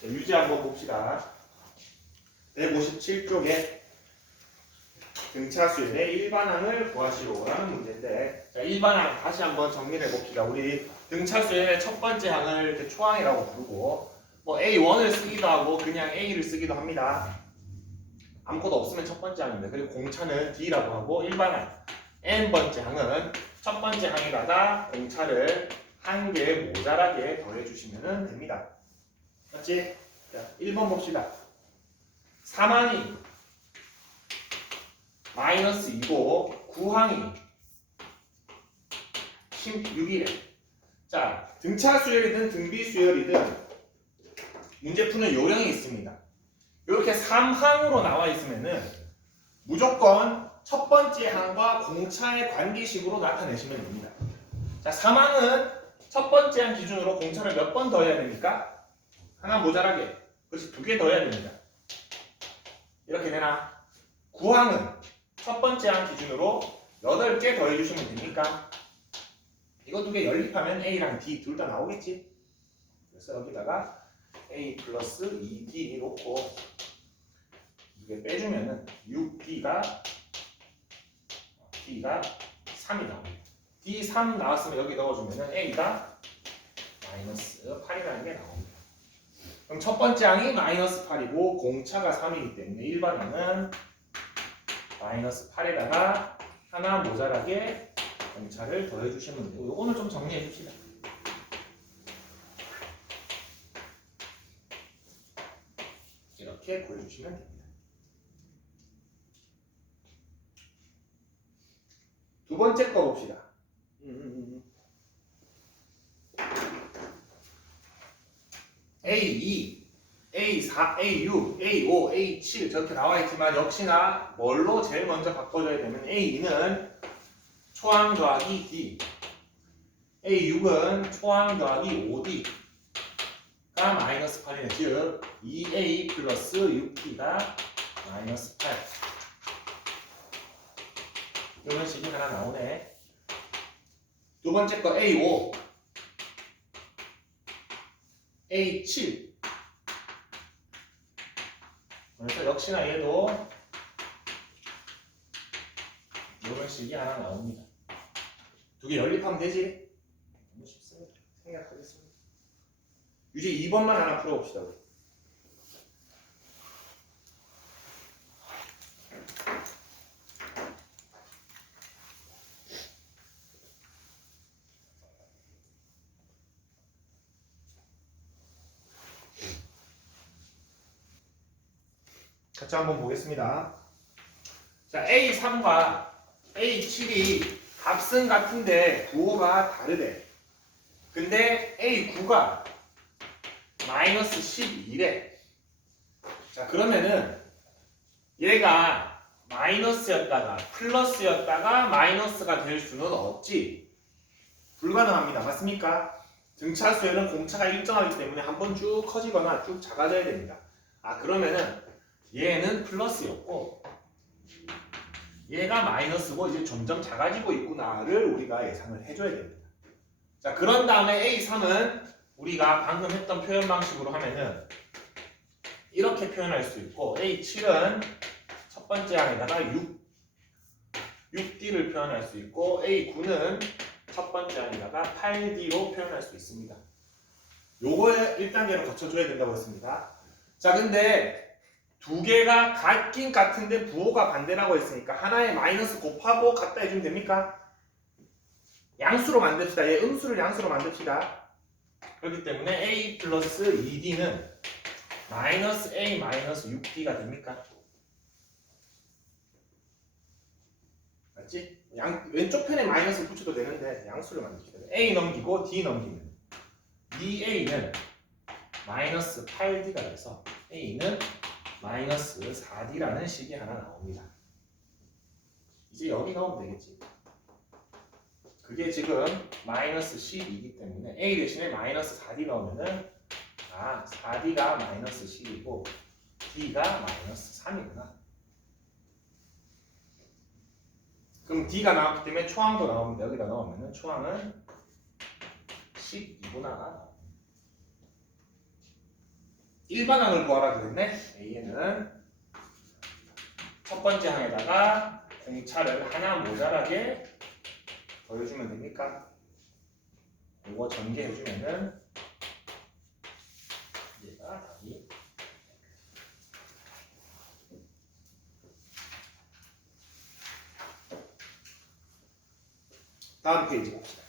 자, 유지 한번 봅시다. 157쪽에 등차 수열의 일반항을 구하시오라는 문제인데, 자, 일반항 다시 한번 정리를 해봅시다. 우리 등차 수열의 첫 번째 항을 이렇게 초항이라고 부르고, 뭐 A1을 쓰기도 하고 그냥 A를 쓰기도 합니다. 아무것도 없으면 첫 번째 항인데, 그리고 공차는 D라고 하고, 일반항 N번째 항은 첫 번째 항에다가 공차를 한 개 모자라게 더해주시면 됩니다. 맞지? 자, 1번 봅시다. 3항이 마이너스 2고 9항이 16이래. 자, 등차 수열이든 등비 수열이든 문제 푸는 요령이 있습니다. 이렇게 3항으로 나와 있으면은 무조건 첫 번째 항과 공차의 관계식으로 나타내시면 됩니다. 자, 3항은 첫 번째 항 기준으로 공차를 몇 번 더해야 됩니까? 하나 모자라게. 그렇지, 2개 더해야 됩니다. 이렇게 되나? 9항은 첫 번째 항 기준으로 8개 더해주시면 됩니까? 이거 2개 연립하면 A랑 D 둘 다 나오겠지? 그래서 여기다가 A 플러스 2D 놓고 2개 빼주면은 6D가 D가 3이 나옵니다. D3 나왔으면 여기 넣어주면은 A가 마이너스 8이라는 게 나옵니다. 그럼 첫 번째 항이 마이너스 8이고 공차가 3이기 때문에 일반항은 마이너스 8에다가 하나 모자라게 공차를 더해주시면 되고, 요거는 좀 정리해 줍시다. 이렇게 구해주시면 됩니다. 두 번째 거 봅시다. A2, A4, A6, A5, A7 저렇게 나와 있지만 역시나 뭘로 제일 먼저 바꿔줘야 되면 A2는 초항 더하기 D, A6은 초항 더하기 5D가 마이너스 8이네. 즉 2A 플러스 6D가 마이너스 8. 이런 식이 하나 나오네. 두 번째 거 A5, A7. 그래서 역시나 얘도 이런 식이 하나 나옵니다. 2개 연립하면 되지? 너무 쉽습니다. 생각하겠습니다. 유지 2번만 하나 풀어봅시다. 우리. 같이 한번 보겠습니다. 자, A3과 A7이 값은 같은데 부호가 다르대. 근데 A9가 마이너스 12래. 자, 그러면은 얘가 마이너스였다가 플러스였다가 마이너스가 될 수는 없지. 불가능합니다. 맞습니까? 등차 수열은 공차가 일정하기 때문에 한번 쭉 커지거나 쭉 작아져야 됩니다. 아, 그러면은 얘는 플러스였고 얘가 마이너스고 이제 점점 작아지고 있구나를 우리가 예상을 해줘야 됩니다. 자, 그런 다음에 A3은 우리가 방금 했던 표현 방식으로 하면은 이렇게 표현할 수 있고, A7은 첫 번째 항에다가 6D를 표현할 수 있고, A9는 첫 번째 항에다가 8D로 표현할 수 있습니다. 요거에 1단계를 거쳐줘야 된다고 했습니다. 자, 근데 두 개가 같긴 같은데 부호가 반대라고 했으니까 하나에 마이너스 곱하고 갖다 해주면 됩니까? 양수로 만듭시다. 얘 음수를 양수로 만듭시다. 그렇기 때문에 A 플러스 2D는 마이너스 A 마이너스 6D가 됩니까? 맞지? 왼쪽 편에 마이너스를 붙여도 되는데 양수를 만듭시다. A 넘기고 D 넘기면 2A는 마이너스 8D가 돼서 A는 마이너스 4D라는 식이 하나 나옵니다. 이제 여기 넣으면 되겠지. 그게 지금 마이너스 10이기 때문에 A 대신에 마이너스 4D 넣으면은 4D가 마이너스 10이고 D가 마이너스 3이구나. 그럼 D가 나왔기 때문에 초항도 나옵니다. 여기다 넣으면은 초항은 12구나가 나옵니다. 일반항을 구하라 그랬네. A에는 첫 번째 항에다가 공차를 하나 모자라게 더해주면 됩니까? 이거 전개해주면은 얘가 답이. 다음 페이지 봅시다.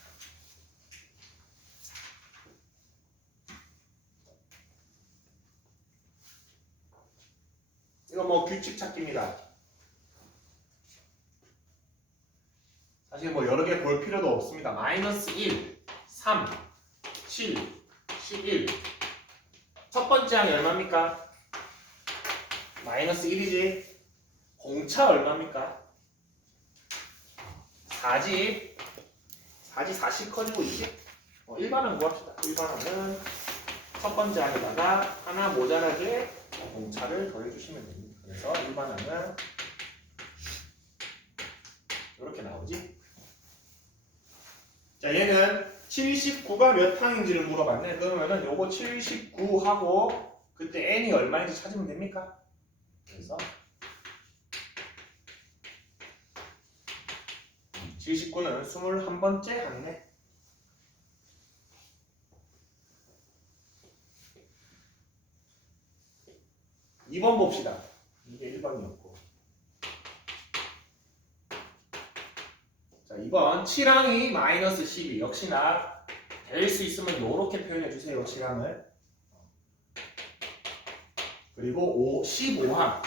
이거 뭐 규칙 찾기입니다. 사실 뭐 여러 개 볼 필요도 없습니다. 마이너스 1, 3, 7, 11. 첫 번째 항이 얼마입니까? 마이너스 1이지. 공차 얼마입니까? 4지. 4지 40 커지고 있지. 일반항 구합시다. 일반항은 첫 번째 항에다가 하나 모자라게 공차를 더해주시면 됩니다. 그래서 일반항은 이렇게 나오지. 자, 얘는 79가 몇 항인지를 물어봤네. 그러면은 요거 79하고 그때 n이 얼마인지 찾으면 됩니까? 그래서 79는 21번째 항이네. 2번 봅시다. 이게 1번이었고. 자, 2번 7항이 마이너스 12. 역시나 될 수 있으면 이렇게 표현해 주세요. 7항을. 그리고 15항.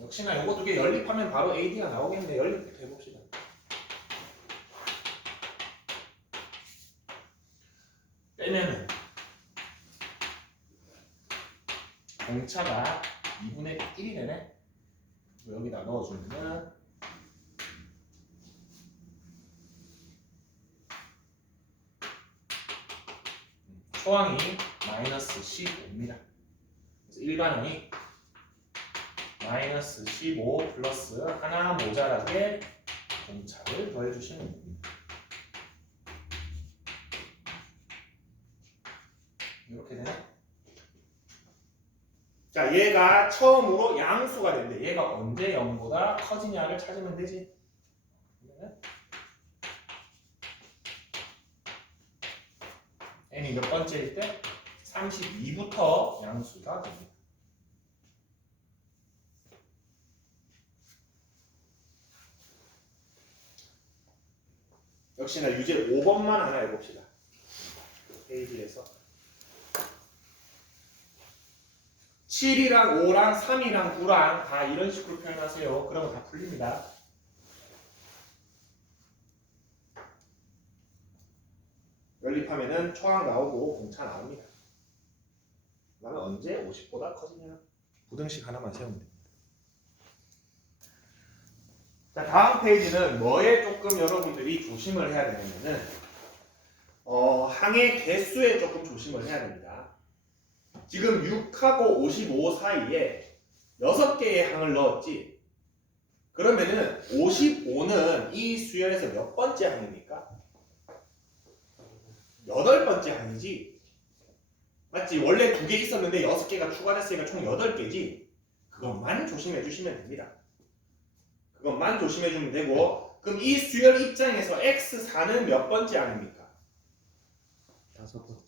역시나 이거 두 개 연립하면 바로 AD가 나오겠는데 연립 해봅시다. 빼면은 공차가 2분의 1이 되네. 여기다 넣어주면은 초항이 마이너스 15입니다. 그래서 일반항이 마이너스 15 플러스 하나 모자라게 공차를 더해주시면 됩니다. 이렇게 되네. 자, 얘가 처음으로 양수가 된대. 얘가 언제 0보다 커지냐를 찾으면 되지. n이 몇 번째일 때? 32부터 양수가 됩니다. 역시나 유제 5번만 하나 해봅시다. 페이지에서 7이랑 5랑 3이랑 9랑 다 이런 식으로 표현하세요. 그러면 다 풀립니다. 연립하면은 초항 나오고 공차 나옵니다. 그다음에 언제 50보다 커지냐? 부등식 하나만 세우면 됩니다. 자, 다음 페이지는 뭐에 조금 여러분들이 조심을 해야 되냐면은 항의 개수에 조금 조심을 해야 됩니다. 지금 6하고 55 사이에 6개의 항을 넣었지. 그러면은 55는 이 수열에서 몇 번째 항입니까? 8번째 항이지. 맞지? 원래 2개 있었는데 6개가 추가됐으니까 총 8개지. 그것만 조심해 주시면 됩니다. 그것만 조심해 주면 되고, 그럼 이 수열 입장에서 x4는 몇 번째 항입니까?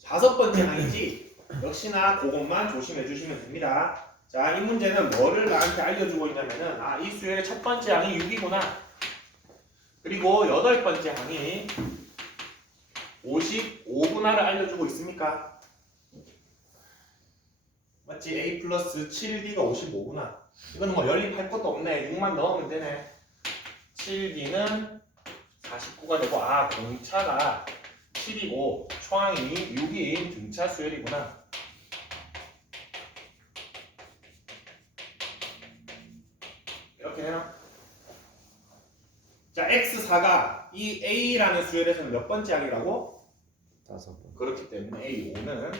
5번째 항이지. 역시나 그것만 조심해 주시면 됩니다. 자, 이 문제는 뭐를 나한테 알려주고 있냐면은 이 수열의 첫 번째 항이 6이구나. 그리고 8번째 항이 55구나를 알려주고 있습니까? 맞지? A 플러스 7B가 55구나. 이거는 뭐 연립할 것도 없네. 6만 넣으면 되네. 7B는 49가 되고, 공차가 7이고 초항이 6인 등차 수열이구나. 이렇게 되나? 자, X4가 이 A라는 수열에서는 몇 번째 항이라고? 5번. 그렇기 때문에 A5는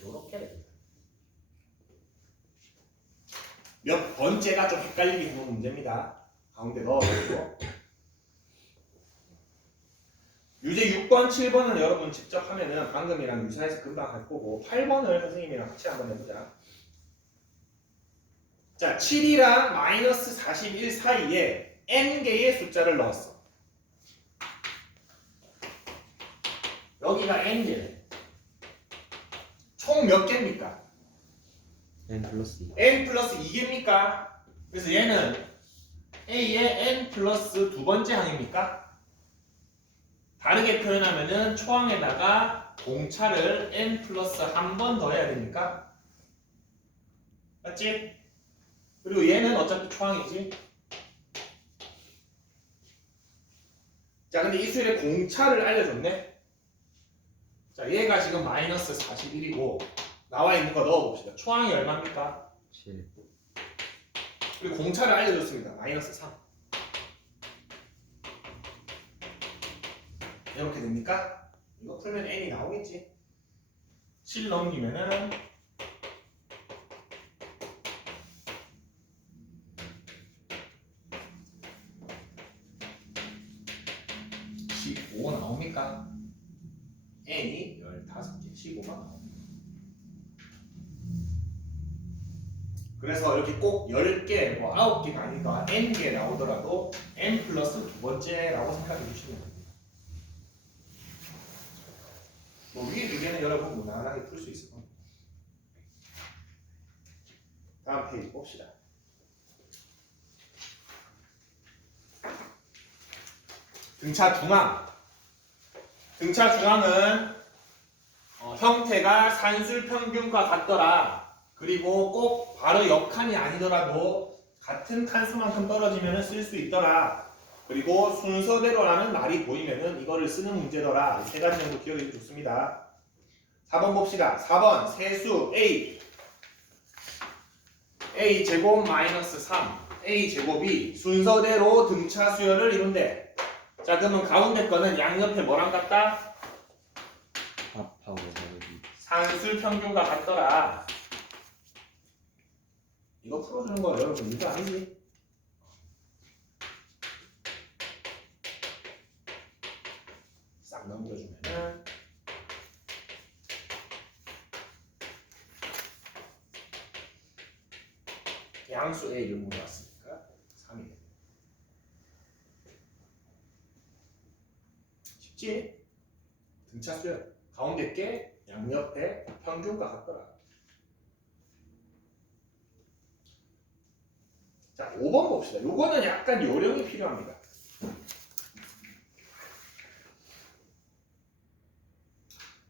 이렇게 됩니다. 몇 번째가 좀 헷갈리게 해놓은 문제입니다. 가운데 넣어주고. 유제 6번, 7번은 여러분 직접 하면은 방금이랑 유사해서 금방 할 거고 8번을 선생님이랑 같이 한번 해보자. 자, 7이랑 마이너스 41 사이에 n개의 숫자를 넣었어. 여기가 n개래. 총 몇 개입니까? n 플러스 2. n 플러스 2개입니까? 그래서 얘는 a의 n 플러스 두 번째 항입니까? 다르게 표현하면은 초항에다가 공차를 n 플러스 한 번 더 해야 됩니까? 맞지? 그리고 얘는 어차피 초항이지. 자, 근데 이 수열의 공차를 알려줬네. 자, 얘가 지금 마이너스 41이고 나와 있는 거 넣어봅시다. 초항이 얼마입니까? 7. 그리고 공차를 알려줬습니다. 마이너스 3. 이렇게 됩니까? 이거 풀면 n이 나오겠지? 7 넘기면은 15 나옵니까? n이 15개, 15가 나옵니다. 그래서 이렇게 꼭 10개, 뭐 9개가 아니라 n개 나오더라도 n 플러스 두 번째라고 생각해 주시면 됩니다. 뭐 위에 두 개는 여러분 무난하게 풀 수 있을 겁니다. 다음 페이지 봅시다. 등차 중앙. 등차 중앙은 형태가 산술 평균과 같더라. 그리고 꼭 바로 옆칸이 아니더라도 같은 칸수만큼 떨어지면 쓸 수 있더라. 그리고 순서대로라는 말이 보이면은 이거를 쓰는 문제더라. 이 세 가지 정도 기억해 주면 좋습니다. 4번 봅시다. 4번 세수 a a 제곱 마이너스 3 a 제곱이 순서대로 등차 수열을 이룬대. 자, 그러면 가운데 거는 양옆에 뭐랑 같다? 합하고 나누기. 산술 평균과 같더라. 이거 풀어주는 거 여러분 이거 아니지? 싹 넘겨주면은 양수 A를 물어왔으니까 3이 돼. 쉽지? 등차 수열 가운데 게 양옆에 평균과 같더라. 자, 5번 봅시다. 요거는 약간 요령이 필요합니다.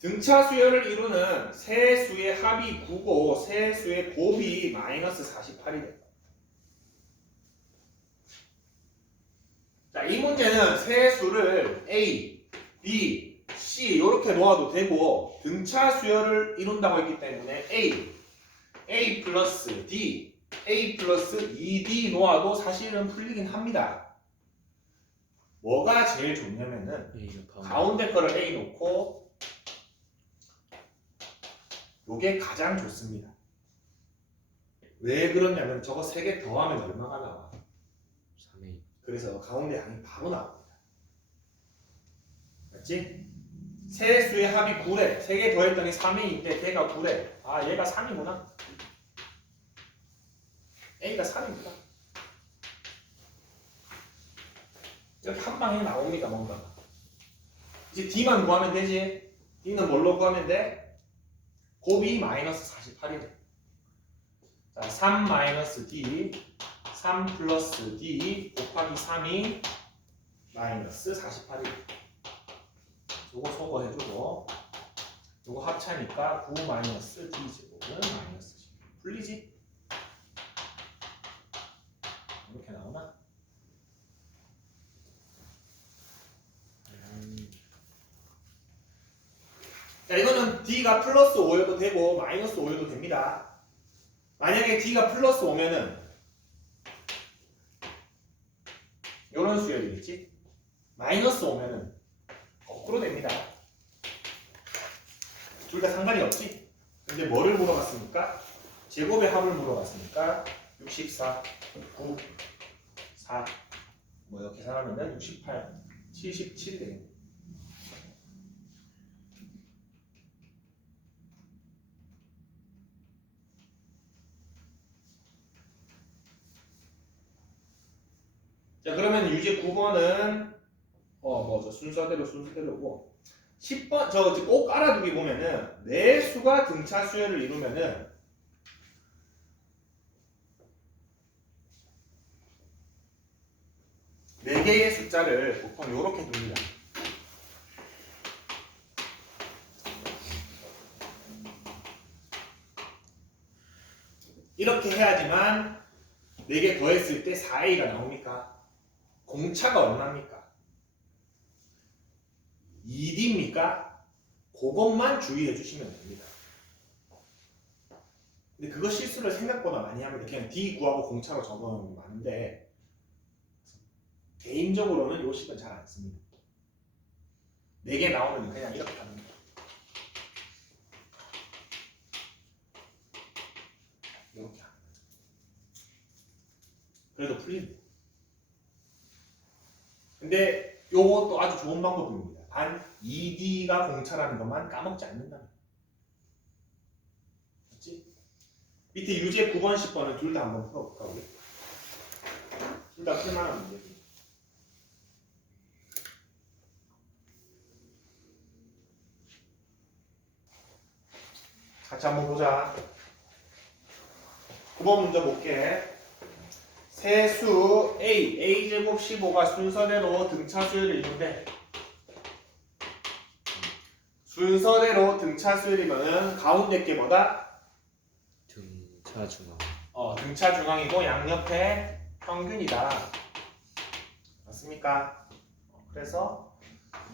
등차 수열을 이루는 세 수의 합이 9고 세 수의 곱이 마이너스 48이 됩니다. 자, 이 문제는 세 수를 A, B, C 이렇게 놓아도 되고 등차 수열을 이룬다고 했기 때문에 A 플러스 D, A 플러스 2D 놓아도 사실은 풀리긴 합니다. 뭐가 제일 좋냐면은 가운데 거를 A 놓고 요게 가장 좋습니다. 왜 그러냐면 저거 3개 더하면 얼마가 나와? 3A. 그래서 가운데 양이 바로 나옵니다. 맞지? 세 수의 합이 9래. 3개 더했더니 3이 있대. 걔가 9래. 아, 얘가 3이구나. A가 3입니다. 이렇게 한 방에 나옵니다. 뭔가. 이제 D만 구하면 되지. D는 뭘로 구하면 돼? 곱이 마이너스 48이네. 자, 3 마이너스 D, 3 플러스 D 곱하기 3이 마이너스 48이네. 요거 소거 해주고 요거 합차니까 9 마이너스 D 제곱은 마이너스 10. 풀리지? 이렇게 나오나? 자, 이거는 D가 플러스 5여도 되고 마이너스 5여도 됩니다. 만약에 D가 플러스 5면은 이런 수열이겠지? 마이너스 5면은 거꾸로 됩니다. 둘 다 상관이 없지? 근데 뭐를 물어봤습니까? 제곱의 합을 물어봤으니까 64, 9, 4 뭐 이렇게 계산하면은 68, 77이 되겠네. 자, 그러면 유제 9번은 뭐죠? 순서대로고 10번 저 꼭 알아두기 보면은 내 수가 등차 수열을 이루면은 네 개의 숫자를 보통 이렇게 둡니다. 이렇게 해야지만 4개 더했을 때 4A가 나옵니까? 공차가 얼마입니까? 2D입니까? 그것만 주의해 주시면 됩니다. 근데 그거 실수를 생각보다 많이 합니다. 그냥 D 구하고 공차로 적어놓으면 많은데 개인적으로는 요 식은 잘 안 씁니다. 4개 나오면 그냥 이렇게 합니다. 이렇게 합니다. 그래도 풀립니다. 근데 요것도 아주 좋은 방법입니다. 단 2D가 공차라는 것만 까먹지 않는다. 맞지? 밑에 유제 9번, 10번은 둘 다 한번 풀어볼까 우리? 둘 다 풀만한 문제입니다. 같이 한번 보자. 9번 문제 볼게. 세수 A제곱 15가 순서대로 등차수열을 이루는데 순서대로 등차수열이면은 가운데 게 뭐다? 등차 중앙. 등차 중앙이고 양옆에 평균이다. 맞습니까? 그래서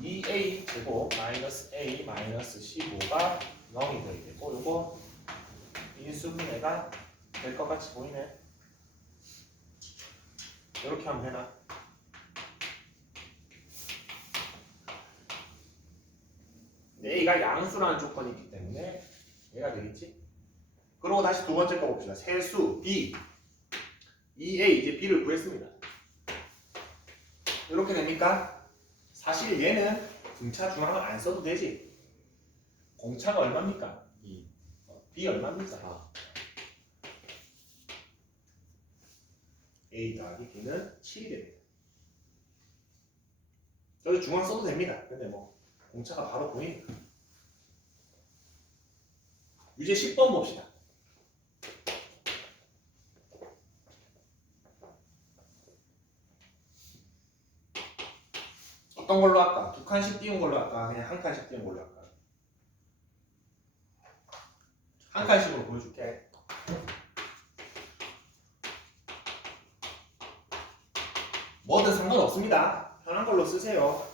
2A 제곱 마이너스 A 마이너스 15가 0이 되게 되고 요거 인수분해가 될 것 같이 보이네. 이렇게 하면 되나? A가 양수라는 조건이 있기 때문에 얘가 되겠지? 그리고 다시 두 번째 거 봅시다. 세수 B 2A 이제 B를 구했습니다. 이렇게 됩니까? 사실 얘는 등차 중앙을 안 써도 되지. 공차가 얼마입니까? 2. B 얼마입니까? 4. A 더하기 B는 7이 됩니다. 여기 중앙 써도 됩니다. 근데 뭐 공차가 바로 보이니까. 유제 10번 봅시다. 어떤 걸로 할까? 두 칸씩 띄운 걸로 할까? 그냥 한 칸씩 띄운 걸로 할까? 한 칸씩으로 보여줄게. 뭐든 상관없습니다. 편한 걸로 쓰세요.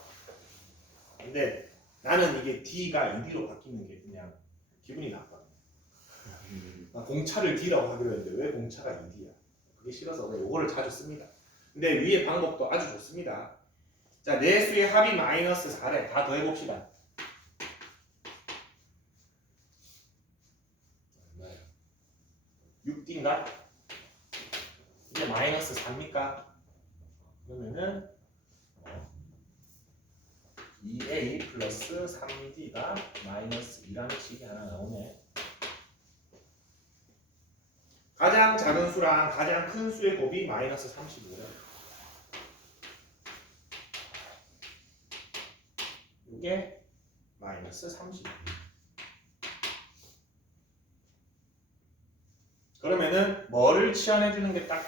근데 나는 이게 D가 2D로 바뀌는 게 그냥 기분이 나빠. 나 공차를 D라고 하기로 했는데 왜 공차가 2D야? 그게 싫어서 그냥 요거를 자주 씁니다. 근데 위의 방법도 아주 좋습니다. 자, 네 수의 합이 마이너스 4래. 다 더해봅시다. 얼마야? 6D인가? 이게 마이너스 4입니까? 그러면은 2A 플러스 3D가 마이너스 2라는 식이 하나 나오네. 가장 작은 수랑 가장 큰 수의 곱이 마이너스 35래. 이게 마이너스 30. 그러면은 뭐를 치환해주는 게 딱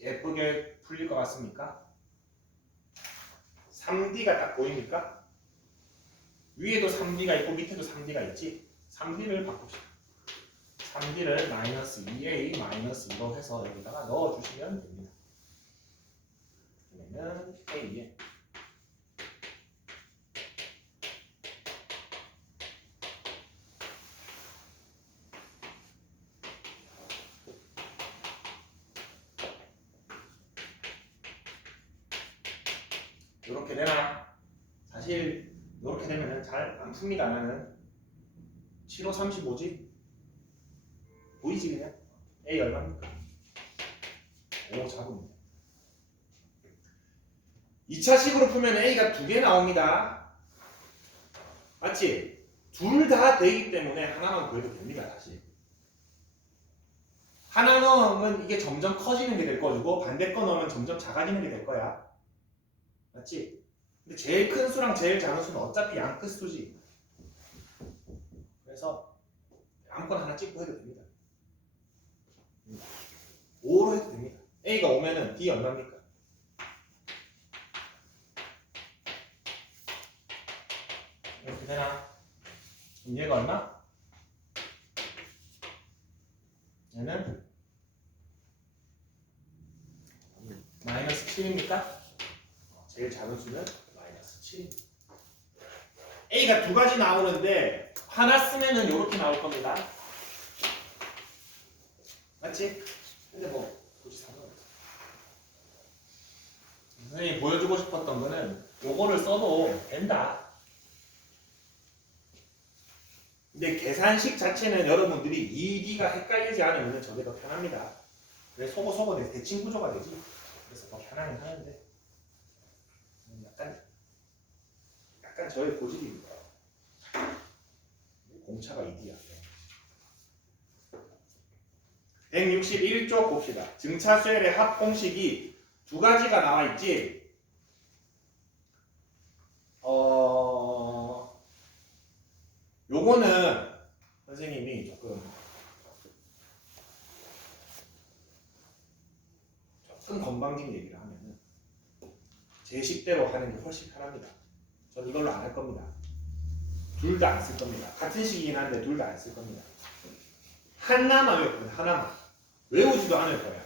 예쁘게 풀릴 것 같습니까? 3D가 딱 보입니까? 위에도 3D가 있고 밑에도 3D가 있지? 3D를 바꿉시다. 3D를 마이너스 2A 마이너스 2로 해서 여기다가 넣어주시면 됩니다. 그러면 A에 이렇게 되나? 사실 이렇게 되면은 잘 안 풉니다. 나는 7호 35지? 보이지 그냥? A 얼마입니까? 5 잡으면 2차식으로 풀면 A가 2개 나옵니다. 맞지? 둘 다 되기 때문에 하나만 구해도 됩니다. 사실 하나 넣으면 이게 점점 커지는 게 될 거고 반대 거 넣으면 점점 작아지는 게 될 거야. 맞지? 근데 제일 큰 수랑 제일 작은 수는 어차피 양끝수지. 그래서 아무거나 하나 찍고 해도 됩니다. 5로 해도 됩니다. A가 5면은 D 얼마입니까? 이렇게 되나? 그럼 얘가 얼마? 얘는 마이너스 7입니까? 제일 작은 수는 마이너스 7입니다. A가 두 가지 나오는데 하나 쓰면은 이렇게 나올 겁니다. 맞지? 근데 뭐 굳이 상관없어. 선생님이 보여주고 싶었던 거는 요거를 써도 된다. 근데 계산식 자체는 여러분들이 2D가 헷갈리지 않으면 저게 더 편합니다. 그래서 소고 내 대칭 구조가 되지. 그래서 더 편하긴 하는데 약간 저의 고집입니다. 공차가 2D야. 161쪽 봅시다. 증차수열의 합공식이 두 가지가 나와 있지. 요거는 선생님이 조금 건방진 얘기를 하면은 제 식대로 하는 게 훨씬 편합니다. 전 이걸로 안 할 겁니다. 둘 다 안 쓸 겁니다. 같은 식이긴 한데 둘 다 안 쓸 겁니다. 하나만 외웠거든. 하나만. 외우지도 않을 거야.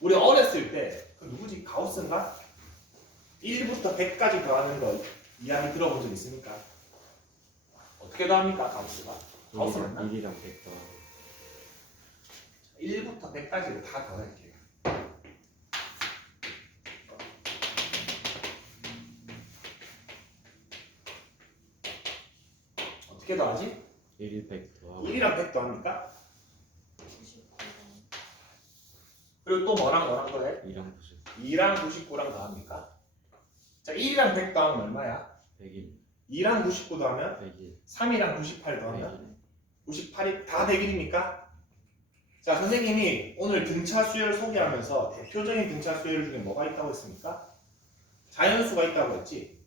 우리 어렸을 때 그 누구지? 가우스인가? 1부터 100까지 더하는 거 이야기 들어본 적 있습니까? 어떻게 더합니까? 가우스가? 가우스 맞나? 1이랑 100 더하고 1부터 100까지를 다 더할게요. 어떻게 더하지? 1, 100 더하고 1이랑 100 더합니까? 그리고 또 뭐랑 더해? 2랑 90 2랑 99랑 더합니까? 자, 1이랑 100 더하면 얼마야? 100일 2랑 99 더하면 100일 3이랑 98 더하면 100일 98이 다 100일입니까? 자, 선생님이 오늘 등차 수열 소개하면서 대표적인 등차 수열 중에 뭐가 있다고 했습니까? 자연수가 있다고 했지.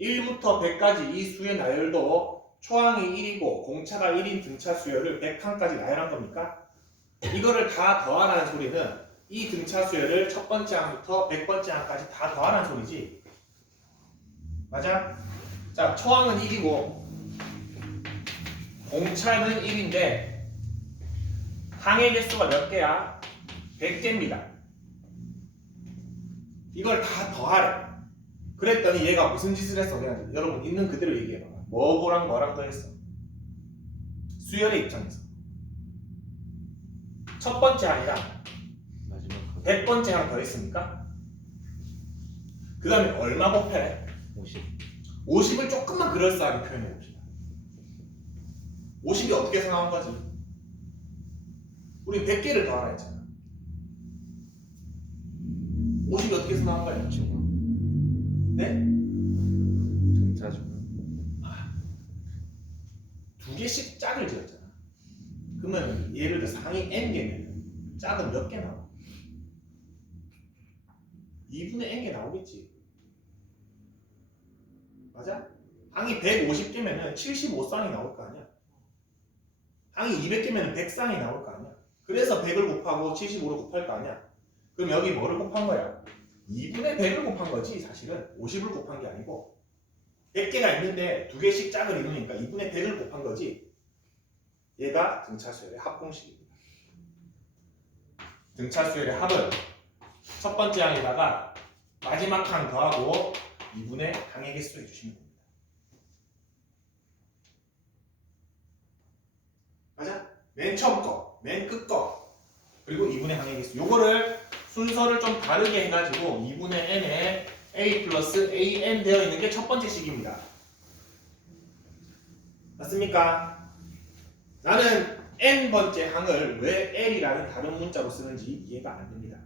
1부터 100까지 이 수의 나열도 초항이 1이고 공차가 1인 등차 수열을 100칸까지 나열한 겁니까? 이거를 다 더하라는 소리는 이 등차 수열을 첫 번째 항부터 100번째 항까지 다 더하라는 소리지. 맞아? 자, 초항은 1이고 공차는 1인데 항의 개수가 몇 개야? 100개입니다. 이걸 다 더하래. 그랬더니 얘가 무슨 짓을 했어? 그냥 여러분 있는 그대로 얘기해봐. 뭐랑 뭐랑 더했어? 수열의 입장에서 첫 번째 항이랑 마지막 100번째 항 더했습니까? 그 다음에 얼마 곱해? 50 50을 조금만 그럴싸하게 표현해 봅시다. 50이 어떻게 해서 나온 거지? 우리 100개를 더하라 했잖아. 50이 어떻게 해서 나온 거야? 중앙 네? 등차 중앙 두 개씩 짝을 지었잖아. 그러면 예를 들어서 항이 n개면 짝은 몇 개 나와? 2분의 n개 나오겠지. 맞아? 항이 150개면 75쌍이 나올 거 아니야. 항이 200개면 100쌍이 나올 거 아니야. 그래서 100을 곱하고 75를 곱할 거 아니야. 그럼 여기 뭐를 곱한 거야? 2분의 100을 곱한 거지. 사실은 50을 곱한 게 아니고 100개가 있는데 두 개씩 짝을 이루니까 2분의 100을 곱한 거지. 얘가 등차수열의 합공식입니다. 등차수열의 합은 첫 번째 항에다가 마지막 항 더하고 2분의 항의 개수 해주시면 됩니다. 맞아? 맨 처음 거, 맨 끝 거, 그리고 2분의 항의 개수. 요거를 순서를 좀 다르게 해가지고 2분의 n에 a 플러스 an 되어 있는 게 첫 번째 식입니다. 맞습니까? 나는 n번째 항을 왜 l이라는 다른 문자로 쓰는지 이해가 안 됩니다.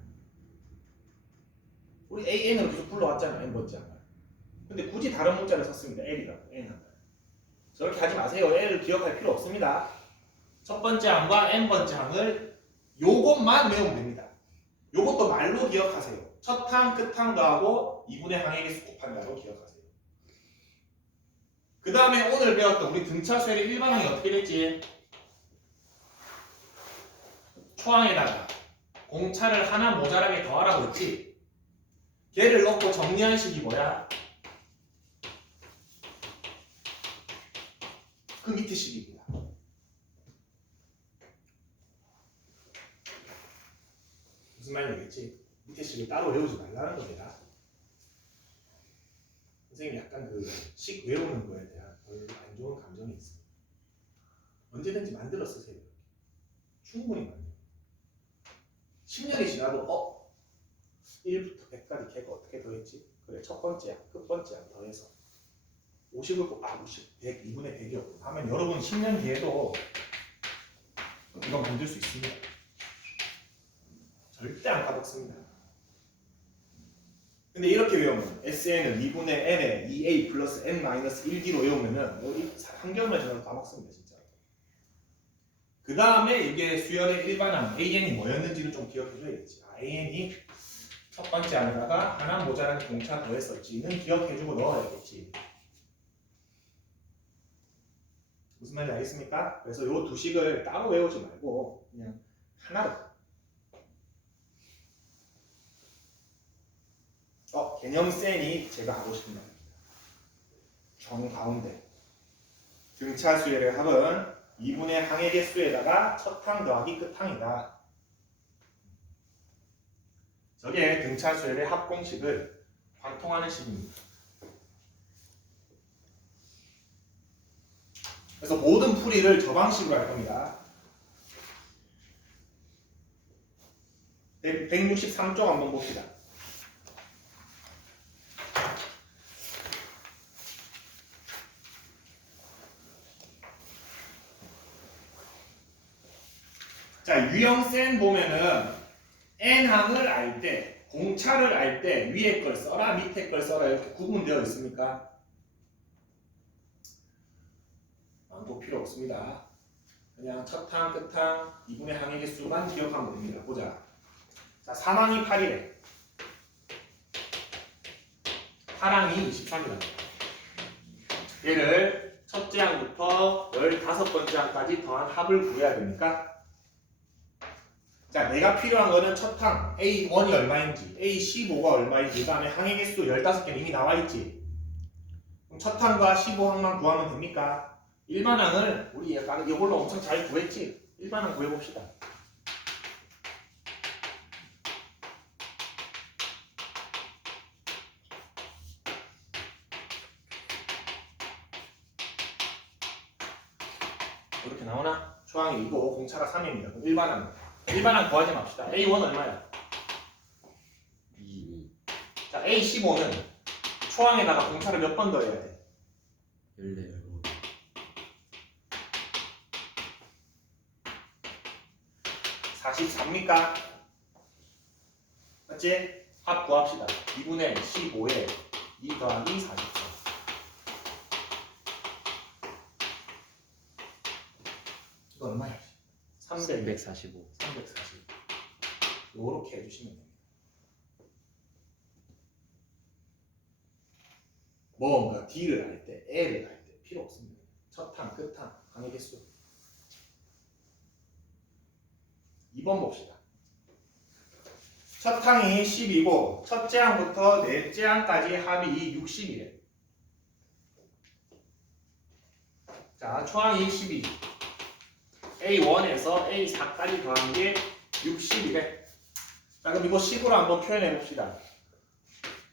우리 an으로 계속 불러왔잖아, n번째 항을. 근데 굳이 다른 문자를 썼습니다. l이라고, n항을. 저렇게 하지 마세요. l을 기억할 필요 없습니다. 첫 번째 항과 n번째 항을 요것만 외우면 됩니다. 요것도 말로 기억하세요. 첫 항, 끝 항 더하고 2분의 항의계수 곱한다로 기억하세요. 그 다음에 오늘 배웠던 우리 등차수열의 일반항이 어떻게 됐지? 초항에다가 공차를 하나 모자라게 더하라고 했지? 걔를 넣고 정리한 식이 뭐야? 그 밑에 식입니다. 무슨 말이겠지? 밑에 식을 따로 외우지 말라는 겁니다. 선생님이 약간 그 식 외우는 거에 대한 별로 안 좋은 감정이 있습니다. 언제든지 만들어 쓰세요. 충분히 만들어. 10년이 지나도 1부터 100까지 걔가 어떻게 더했지? 그래, 첫 번째 항, 끝 번째 항 더해서 50을 50, 100, 2분의 100이었고 하면 여러분 10년 뒤에도 이건 만들 수 있습니다. 절대 안 까먹습니다. 근데 이렇게 외우면 SN을 2분의 N에 2A 플러스 N-1D로 외우면은 한 개월만 지나도 까먹습니다. 진짜. 그 다음에 이게 수열의 일반항 AN이 뭐였는지를 좀 기억해줘야겠지. AN이 첫 번째 안에다가 하나 모자란 공차 더했었지는 기억해주고 넣어야겠지. 무슨 말인지 알겠습니까? 그래서 요 두 식을 따로 외우지 말고 그냥 하나로. 개념 센이 제가 하고 싶은 말입니다. 정가운데 등차 수열의 합은 2분의 항의 개수에다가 첫 항 더하기 끝 항이다. 저게 등차 수열의 합 공식을 관통하는 식입니다. 그래서 모든 풀이를 저 방식으로 할 겁니다. 163쪽 한번 봅시다. 자, 유형 센 보면은 n항을 알 때, 공차를 알 때 위에 걸 써라, 밑에 걸 써라 이렇게 구분되어 있습니까? 또 필요 없습니다. 그냥 첫 항, 끝 항, 2분의 항의 개수만 기억하면 됩니다. 보자. 자, 3항이 8이래. 8항이 23이다. 얘를 첫째 항부터 15번째 항까지 더한 합을 구해야 됩니까? 자, 내가 필요한 거는 첫 항 A1이 얼마인지, A15가 얼마인지, 그 다음에 항의 개수 15개는 이미 나와 있지. 그럼 첫 항과 15항만 구하면 됩니까? 일반항을 우리 약간 이걸로 엄청 잘 구했지? 일반항 구해봅시다. 이렇게 나오나? 초항이 2고 공차가 3입니다. 그럼 일반항 구하지 맙시다. A1 얼마야? 2, 자, A15는 초항에다가 공차를 몇 번 더해야 돼? 14. 44입니까? 맞지? 합 구합시다. 2분의 15에 2 더하기 44. 이거 얼마야? 345. 340. 요렇게 해주시면 됩니다. 뭔가 D를 할 때, L을 할 때 필요 없습니다. 첫 항, 끝 항, 항의 개수. 2번 봅시다. 첫 항이 10이고 첫째 항부터 넷째 항까지 합이 60이래. 자, 초항이 12. A1에서 A4까지 더한 게 60이래. 자, 그럼 이거 10으로 한번 표현해 봅시다.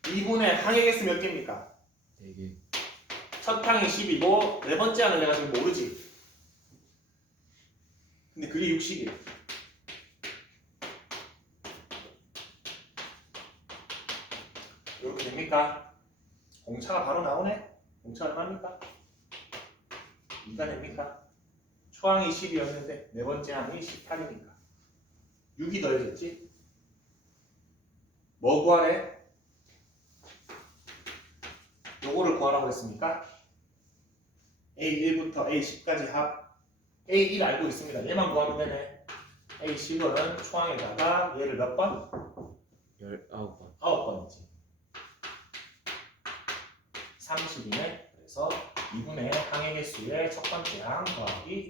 2분의 항의 개수 몇 개입니까? 4개. 첫 항이 10이고 네 번째 항을 내가 지금 모르지. 근데 그게 60이래. 이렇게 됩니까? 공차가 바로 나오네? 공차 얼마입니까? 2가 됩니까? 초항이 10이었는데 네 번째 항이 18이니까 6이 더해졌지? 뭐 구하래? 요거를 구하라고 했습니까? A1부터 A10까지 합 A1 알고 있습니다. 얘만 구하면 되네. A10은 초항에다가 얘를 몇 번? 19번. 9번이지. 30이네. 그래서 2분의 항의 개수의 첫 번째 항 더하기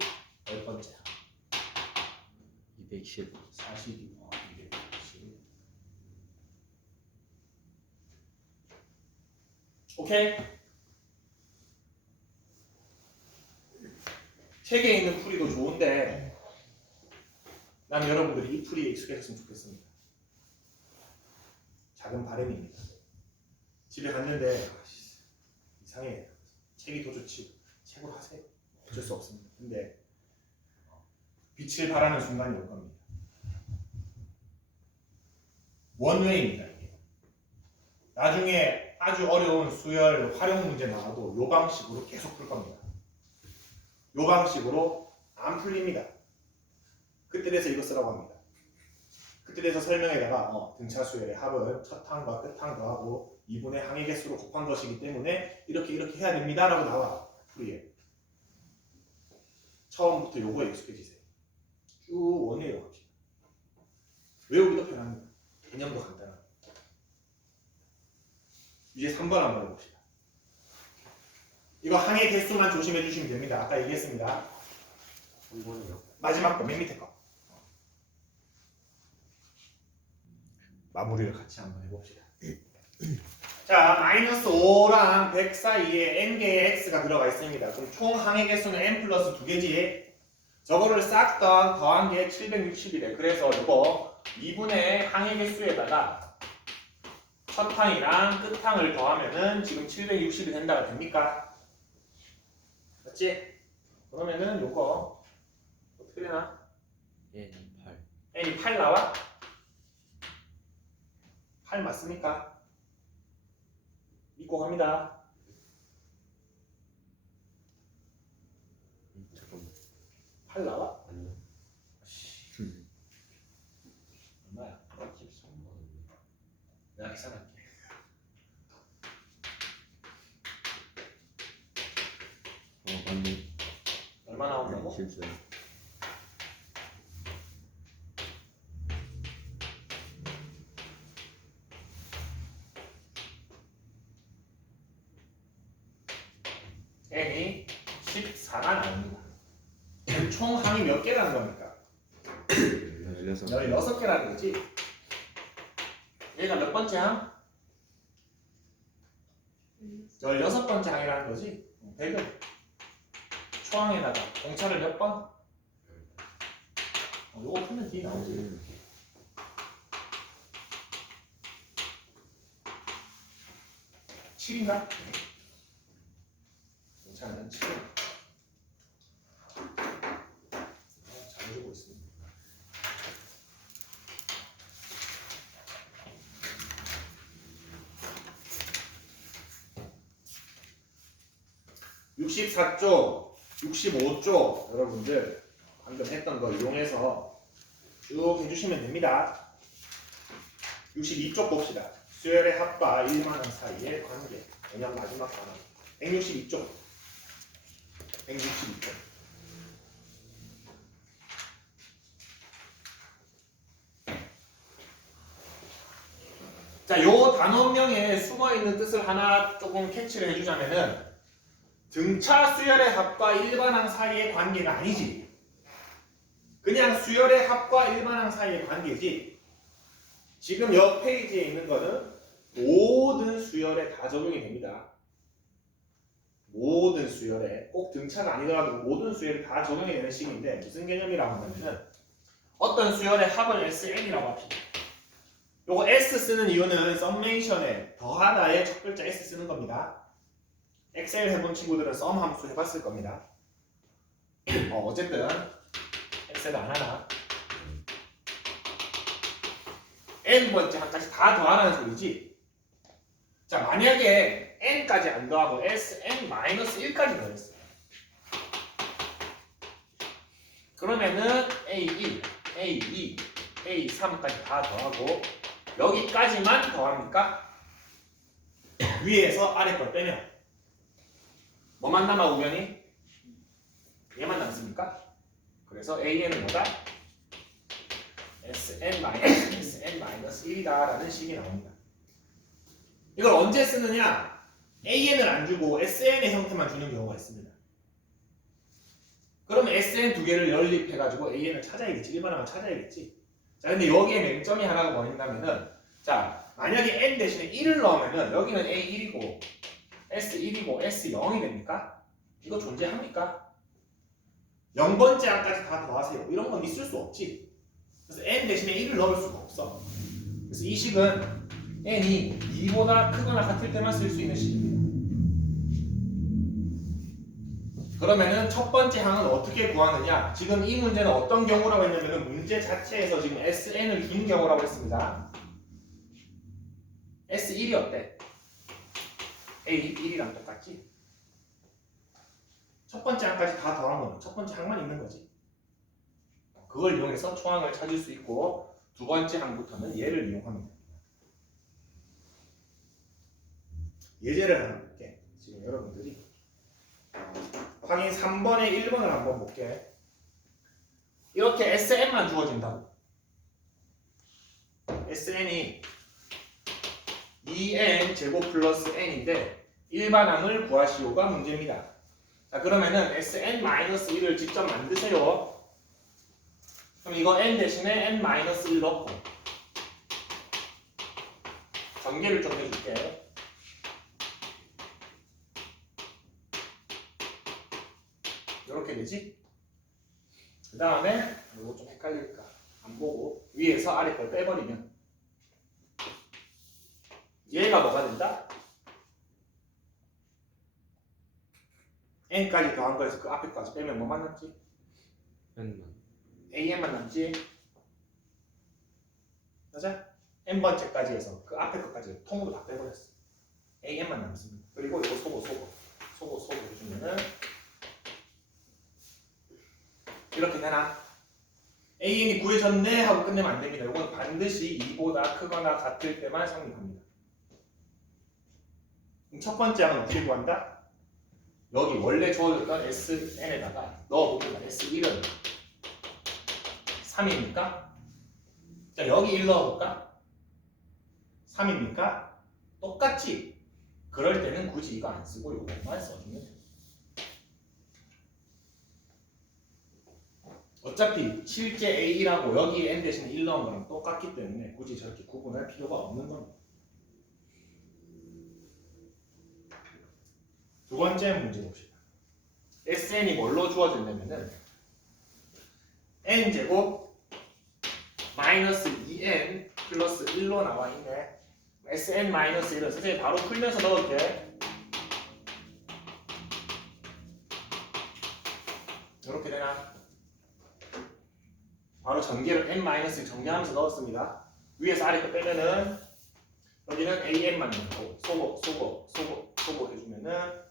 열 번째 항. 210. 42. 210. 오케이? 책에 있는 풀이도 좋은데 난 여러분들이 이 풀이에 익숙해졌으면 좋겠습니다. 작은 바람입니다. 집에 갔는데 이상해. 책이 더 좋지. 책으로 하세요. 어쩔 수 없습니다. 근데 빛을 발하는 순간이 올 겁니다. 원웨이입니다. 이게. 나중에 아주 어려운 수열 활용 문제 나와도 요 방식으로 계속 풀 겁니다. 요 방식으로 안 풀립니다. 그때 돼서 이거 쓰라고 합니다. 그때 돼서 설명에다가 등차 수열의 합은 첫 항과 끝 항 더하고 2분의 항의 개수로 곱한 것이기 때문에 이렇게 해야 됩니다 라고 나와. 풀이에. 처음부터 요거에 익숙해지세요. 쭉 원웨이로 갑시다. 외우기도 편합니다. 개념도 간단합니다. 이제 3번 한번 해봅시다. 이거 항의 개수만 조심해 주시면 됩니다. 아까 얘기했습니다. 3번이요? 마지막 거, 맨 밑에 거. 마무리를 같이 한번 해봅시다. 자, 마이너스 5랑 100 사이에 n개의 x가 들어가 있습니다. 그럼 총 항의 개수는 n 플러스 2개지. 저거를 싹 더한 게 760이래. 그래서 이거 2분의 항의 개수에다가 첫 항이랑 끝 항을 더하면은 지금 760이 된다가 됩니까? 맞지? 그러면은 요거 어떻게 되나? N 8. n이 8 나와? 8 맞습니까? 믿고 갑니다. 잠깐만. 8 나와? 아니요. 얼마야? 13번. 내가 계산할게. 맞네. 얼마 나온다고? 실수. n이 14가 나옵니다. 총 항이 몇 개라는 겁니까? 16. 16개라는 거지. 얘가 몇 번째 항? 16번째 항이라는 거지. 100은 초항에다가 공차를 몇 번? 요거 풀면 뒤에 나오지. 7인가? 공차는 7. 잘해주고 있습니다. (64조) 65조 여러분들 방금 했던 거 이용해서 쭉 해주시면 됩니다. 62쪽 봅시다. 수열의 합과 1만원 사이의 관계. 왜냐면 마지막 단어 162쪽 162쪽 자, 요 단원명에 숨어있는 뜻을 하나 조금 캐치를 해주자면은 등차 수열의 합과 일반항 사이의 관계가 아니지. 그냥 수열의 합과 일반항 사이의 관계지. 지금 옆 페이지에 있는 거는 모든 수열에 다 적용이 됩니다. 모든 수열에, 꼭 등차가 아니더라도 모든 수열에 다 적용이 되는 식인데 무슨 개념이라고 하냐면 어떤 수열의 합을 SN이라고 합시다. 요거 S 쓰는 이유는 썸메이션에 더하다의 첫 글자 S 쓰는 겁니다. 엑셀 해본 친구들은 썸 함수 해봤을 겁니다. 어쨌든 엑셀 안 하나 n번째 항까지 다 더하라는 소리지. 자, 만약에 n까지 안 더하고 sn-1까지 더했어. 그러면은 a1, a2, a3까지 다 더하고 여기까지만 더합니까? 위에서 아래 걸 빼면 뭐만 남아 우연히? 얘만 남습니까? 그래서 AN은 뭐다? Sn-Sn-1이다 라는 식이 나옵니다. 이걸 언제 쓰느냐? AN을 안 주고 SN의 형태만 주는 경우가 있습니다. 그러면 SN 두 개를 연립해가지고 AN을 찾아야겠지. 일반항을 찾아야겠지. 자, 근데 여기에 맹점이 하나가 뭐있냐면은, 자, 만약에 N 대신에 1을 넣으면은 여기는 A1이고 S1이고 S0이 됩니까? 이거 존재합니까? 0번째 항까지 다 더하세요. 이런 건 있을 수 없지. 그래서 N 대신에 1을 넣을 수가 없어. 그래서 이 식은 N이 2보다 크거나 같을 때만 쓸 수 있는 식입니다. 그러면은 첫 번째 항은 어떻게 구하느냐? 지금 이 문제는 어떤 경우라고 했냐면은 문제 자체에서 지금 SN을 준 경우라고 했습니다. S1이 어때? A1이랑 똑같지? 첫 번째 항까지 다 더한 거는 첫 번째 항만 있는 거지. 그걸 이용해서 초항을 찾을 수 있고 두 번째 항부터는 얘를 이용하면 됩니다. 예제를 하나 볼게. 지금 여러분들이 확인 3번에 1번을 한번 볼게. 이렇게 SN만 주어진다고. SN이 2n 제곱 플러스 n인데 일반항을 구하시오가 문제입니다. 자, 그러면은 SN-1을 직접 만드세요. 그럼 이거 n 대신에 n-1 넣고 전개를 좀 해줄게. 이렇게 되지? 그 다음에 이거 좀 헷갈릴까 안 보고 위에서 아래 걸 빼버리면 얘가 뭐가 된다? n까지 더한 거에서 그 앞에 까지 빼면 뭐만 남지? N만. an만 남지? 맞아? n번째까지 해서 그 앞에 것까지 통으로 다 빼버렸어. an만 남습니다. 그리고 이거 소고 해주면은 이렇게 되나? an이 구해졌네 하고 끝내면 안 됩니다. 이건 반드시 2보다 크거나 같을 때만 성립합니다. 그럼 첫 번째 항은 어떻게 구한다? 여기 원래 주어졌던 SN에다가 넣어봅니다. S1은 3입니까? 자, 여기 1 넣어볼까? 3입니까? 똑같지? 그럴 때는 굳이 이거 안 쓰고 이것만 써주면 됩니다. 어차피 실제 A라고 여기에 N 대신에 1 넣은 거랑 똑같기 때문에 굳이 저렇게 구분할 필요가 없는 겁니다. 두 번째 문제 봅시다. SN이 뭘로 주어졌냐면은 N제곱 마이너스 2N 플러스 1로 나와 있네. SN 마이너스 1을 선생님 바로 풀면서 넣을게. 이렇게 되나? 바로 전개를 N-1 전개하면서 넣었습니다. 위에서 아래 거 빼면은 여기는 AN만 넣고 소고 해주면은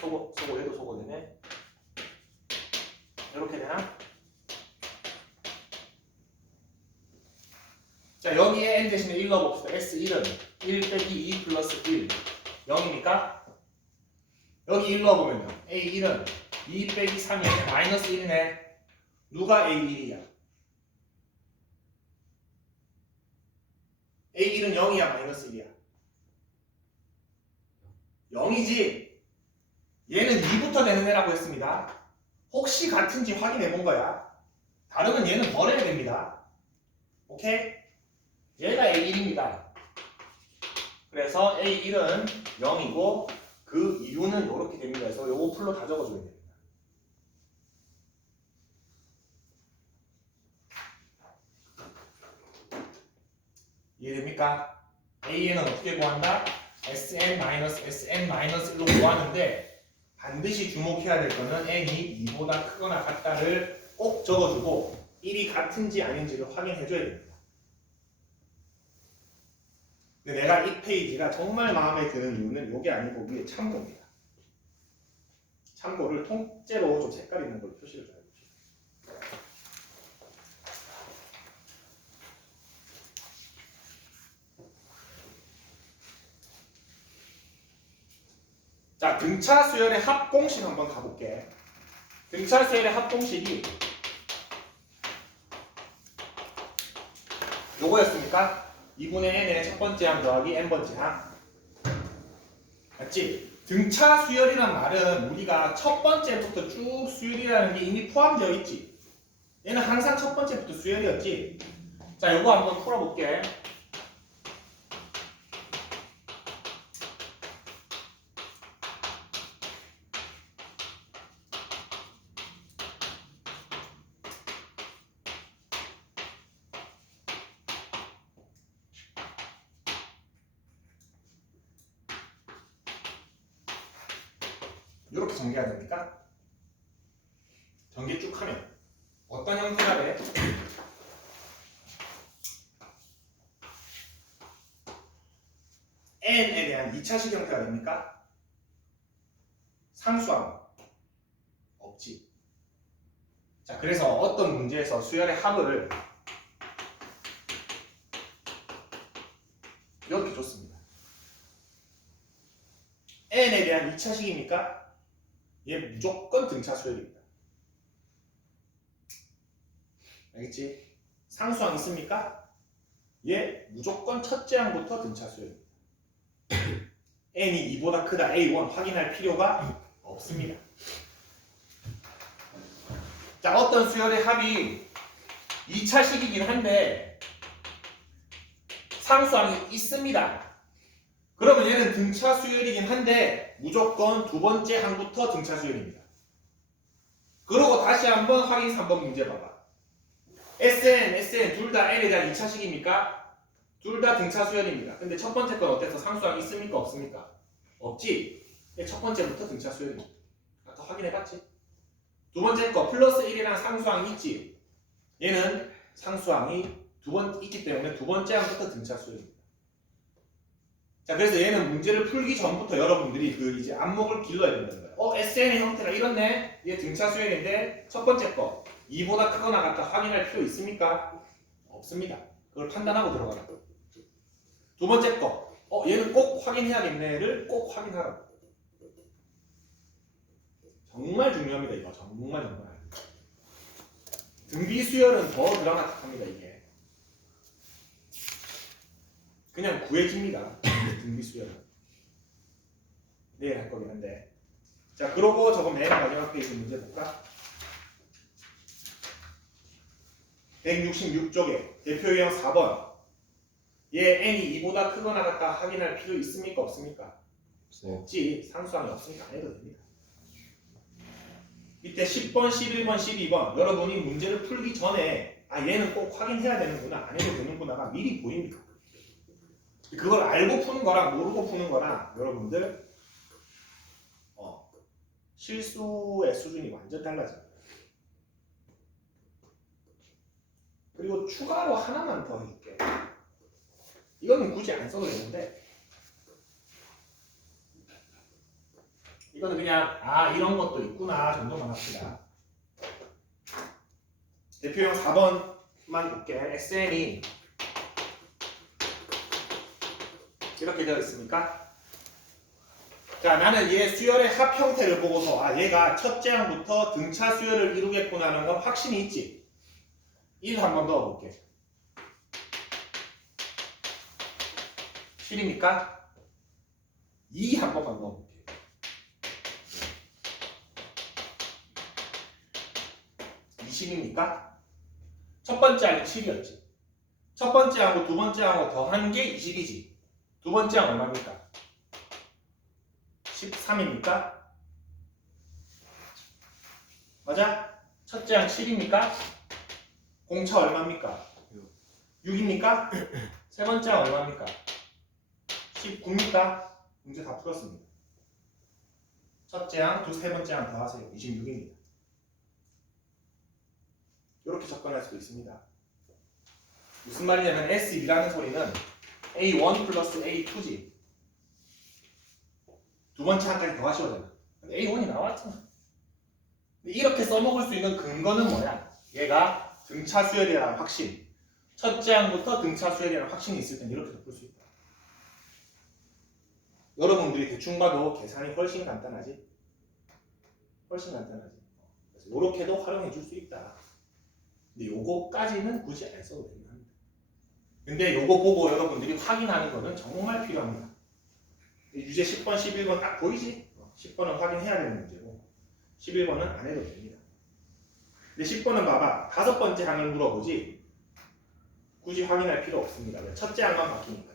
소고 해도 소고 되네. 이렇게 되나? 자, 여기에 N 대신에 1 넣어봅시다. S1은 1 빼기 2 플러스 1 0입니까? 여기 1 넣어보면요. A1은 2 빼기 3이 마이너스 1이네. 누가 A1이야? A1은 0이야 마이너스 1이야? 0이지? 얘는 2부터 되는 애라고 했습니다. 혹시 같은지 확인해 본 거야. 다르면 얘는 버려야 됩니다. 오케이? 얘가 A1입니다. 그래서 A1은 0이고 그 이유는 이렇게 됩니다. 그래서 요거 풀로 다 적어줘야 됩니다. 이해됩니까? AN은 어떻게 구한다? SN-SN-1로 구하는데 반드시 주목해야 될 거는 n이 2보다 크거나 같다를 꼭 적어주고 1이 같은지 아닌지를 확인해줘야 됩니다. 근데 내가 이 페이지가 정말 마음에 드는 이유는 이게 아니고 위에 참고입니다. 참고를 통째로 좀 색깔 있는 걸로 표시를 줘야 됩니다. 자, 등차 수열의 합공식 한번 가볼게. 등차 수열의 합공식이 요거였습니까? 2분의 n의 첫 번째 항 더하기 n번째 항. 맞지? 등차 수열이란 말은 우리가 첫 번째부터 쭉 수열이라는 게 이미 포함되어 있지. 얘는 항상 첫 번째부터 수열이었지. 자, 요거 한번 풀어볼게. 이렇게 전개가 됩니까? 전개 쭉 하면 어떤 형태가 돼? n에 대한 2차식 형태가 됩니까? 상수항 없지. 자, 그래서 어떤 문제에서 수열의 합을 이렇게 줬습니다. n에 대한 2차식입니까? 얘 무조건 등차 수열입니다. 알겠지? 상수항 있습니까? 얘 무조건 첫째 항부터 등차 수열입니다. n이 2보다 크다 a1 확인할 필요가 없습니다. 자, 어떤 수열의 합이 2차식이긴 한데 상수항이 있습니다. 그러면 얘는 등차 수열이긴 한데 무조건 두 번째 항부터 등차 수열입니다. 그러고 다시 한번 확인 3번 문제 봐봐. SN 둘 다 n에 대한 2차식입니까? 둘 다 등차 수열입니다. 근데 첫 번째 건 어때서 상수항이 있습니까? 없습니까? 없지? 첫 번째부터 등차 수열입니다. 아까 확인해봤지? 두 번째 거 플러스 1이랑 상수항이 있지? 얘는 상수항이 두 번 있기 때문에 두 번째 항부터 등차 수열입니다. 자, 그래서 얘는 문제를 풀기 전부터 여러분들이 그 이제 안목을 길러야 된다는 거예요. SN의 형태가 이렇네? 얘 등차 수열인데 첫 번째 거 2보다 크거나 같다 확인할 필요 있습니까? 없습니다. 그걸 판단하고 들어가라. 두 번째 거 얘는 꼭 확인해야겠네를 꼭 확인하라고. 정말 중요합니다. 이거 정말 등비 수열은 더 드라마틱합니다. 이게 그냥 구해집니다. 등비 수열은 내일 할 거긴 한데. 자, 그러고 저거 맨 마지막 페이지 문제 볼까? 166쪽에 대표 유형 4번. 얘 n이 2보다 크거나 같다 확인할 필요 있습니까? 없습니까? 없지. 상수항이 없으니까 안 해도 됩니다. 밑에 10번, 11번, 12번 여러분이 문제를 풀기 전에 얘는 꼭 확인해야 되는구나, 안 해도 되는구나가 미리 보입니다. 그걸 알고 푸는 거랑 모르고 푸는 거랑 여러분들 실수의 수준이 완전 달라집니다. 그리고 추가로 하나만 더 해줄게. 이거는 굳이 안 써도 되는데 이거는 그냥 이런 것도 있구나 정도만 합시다. 대표형 4번만 볼게. SN이 이렇게 되어 있습니까? 자, 나는 얘 수열의 합 형태를 보고서 얘가 첫째 항부터 등차 수열을 이루겠구나 하는 건 확신이 있지. 1 한 번 넣어볼게. 7입니까? 2 한 번만 넣어볼게. 20입니까? 첫 번째 항이 7이었지. 첫 번째 항하고 두 번째 항하고 더한 게 20이지. 두 번째 항 얼마입니까? 13입니까? 맞아? 첫째 항 7입니까? 공차 얼마입니까? 6입니까? 세 번째 항 얼마입니까? 19입니까? 문제 다 풀었습니다. 첫째 항, 세 번째 항 더하세요. 26입니다. 이렇게 접근할 수도 있습니다. 무슨 말이냐면 S2라는 소리는 A1 플러스 A2지. 두 번째 항까지 더하셔야 되나? 근데 A1이 나왔잖아. 근데 이렇게 써먹을 수 있는 근거는 뭐야? 얘가 등차 수열이라는 확신. 첫째 항부터 등차 수열이라는 확신이 있을 땐 이렇게 풀 수 있다. 여러분들이 대충 봐도 계산이 훨씬 간단하지? 훨씬 간단하지. 그래서 이렇게도 활용해 줄 수 있다. 근데 요거까지는 굳이 안 써도 됩니다. 근데 요거 보고 여러분들이 확인하는 거는 정말 필요합니다. 유제 10번, 11번 딱 보이지? 10번은 확인해야 되는 문제고 11번은 안 해도 됩니다. 근데 10번은 봐봐. 5번째 항을 물어보지 굳이 확인할 필요 없습니다. 왜? 첫째 항만 바뀌니까.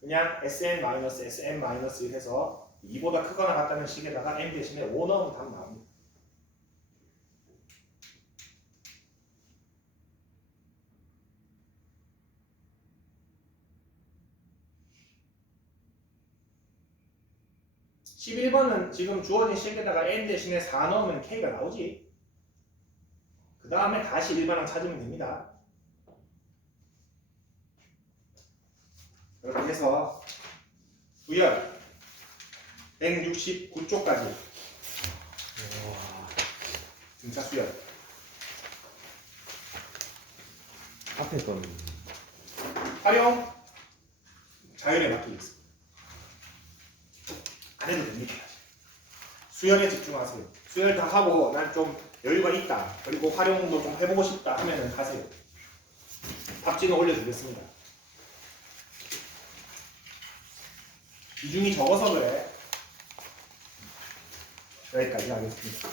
그냥 sn-sn-1 해서 2보다 크거나 같다는 식에다가 n 대신에 5 넣으면 답 나옵니다. (11번은) 지금 주어진 식에다가 n 대신에 4 넣으면 k가 나오지. 그 다음에 다시 일반항 찾으면 됩니다. 이렇게 해서 구열 169쪽까지 등차 수열 앞에 거는 활용 자율에 맡기겠습니다. 안 해도 됩니다. 수열에 집중하세요. 수열 다 하고 난 좀 여유가 있다. 그리고 활용도 좀 해보고 싶다 하면은 하세요. 답지는 올려주겠습니다. 비중이 적어서 그래. 여기까지 하겠습니다.